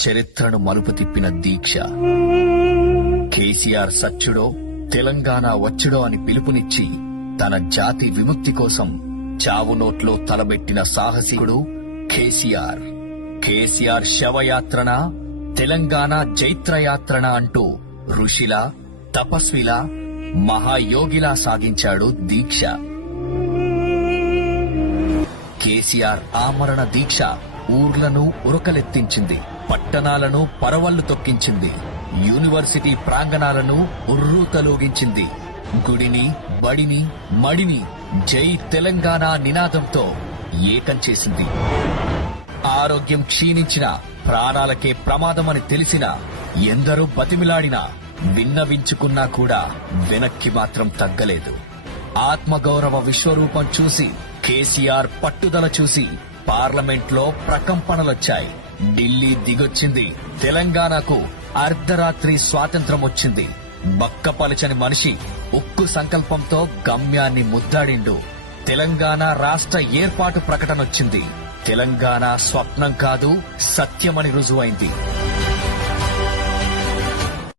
చరిత్రను మలుపు తిప్పిన దీక్ష. కేసీఆర్ సచ్చుడో తెలంగాణ వచ్చుడో అని పిలుపునిచ్చి తన జాతి విముక్తి కోసం చావు నోట్లో తలబెట్టిన సాహసికుడు కేసీఆర్. కేసీఆర్ శవయాత్రన, తెలంగాణ జైత్రయాత్రన అంటూ ఋషిలా, తపస్విలా, మహాయోగిలా సాగించాడు దీక్ష. కేసీఆర్ ఆమరణ దీక్ష ఊర్లను ఉరకలెత్తించింది, పట్టణాలను పరవళ్లు తొక్కించింది, యూనివర్సిటీ ప్రాంగణాలను ఉర్రూతలూగించింది, గుడిని, బడిని, మడిని జై తెలంగాణ నినాదంతో ఏకం చేసింది. ఆరోగ్యం క్షీణించిన, ప్రాణాలకే ప్రమాదమని తెలిసినా, ఎందరూ బతిమిలాడినా, విన్నవించుకున్నా కూడా వెనక్కి మాత్రం తగ్గలేదు. ఆత్మగౌరవ విశ్వరూపం చూసి, కేసీఆర్ పట్టుదల చూసి పార్లమెంట్లో ప్రకంపనలొచ్చాయి. ఢిల్లీ దిగొచ్చింది. తెలంగాణకు అర్ధరాత్రి స్వాతంత్రం వచ్చింది. బక్కపలచని మనిషి ఉక్కు సంకల్పంతో గమ్యాన్ని ముద్దాడిండు. తెలంగాణ రాష్ట్ర ఏర్పాటు ప్రకటనొచ్చింది. తెలంగాణ స్వప్నం కాదు, సత్యమని రుజువైంది.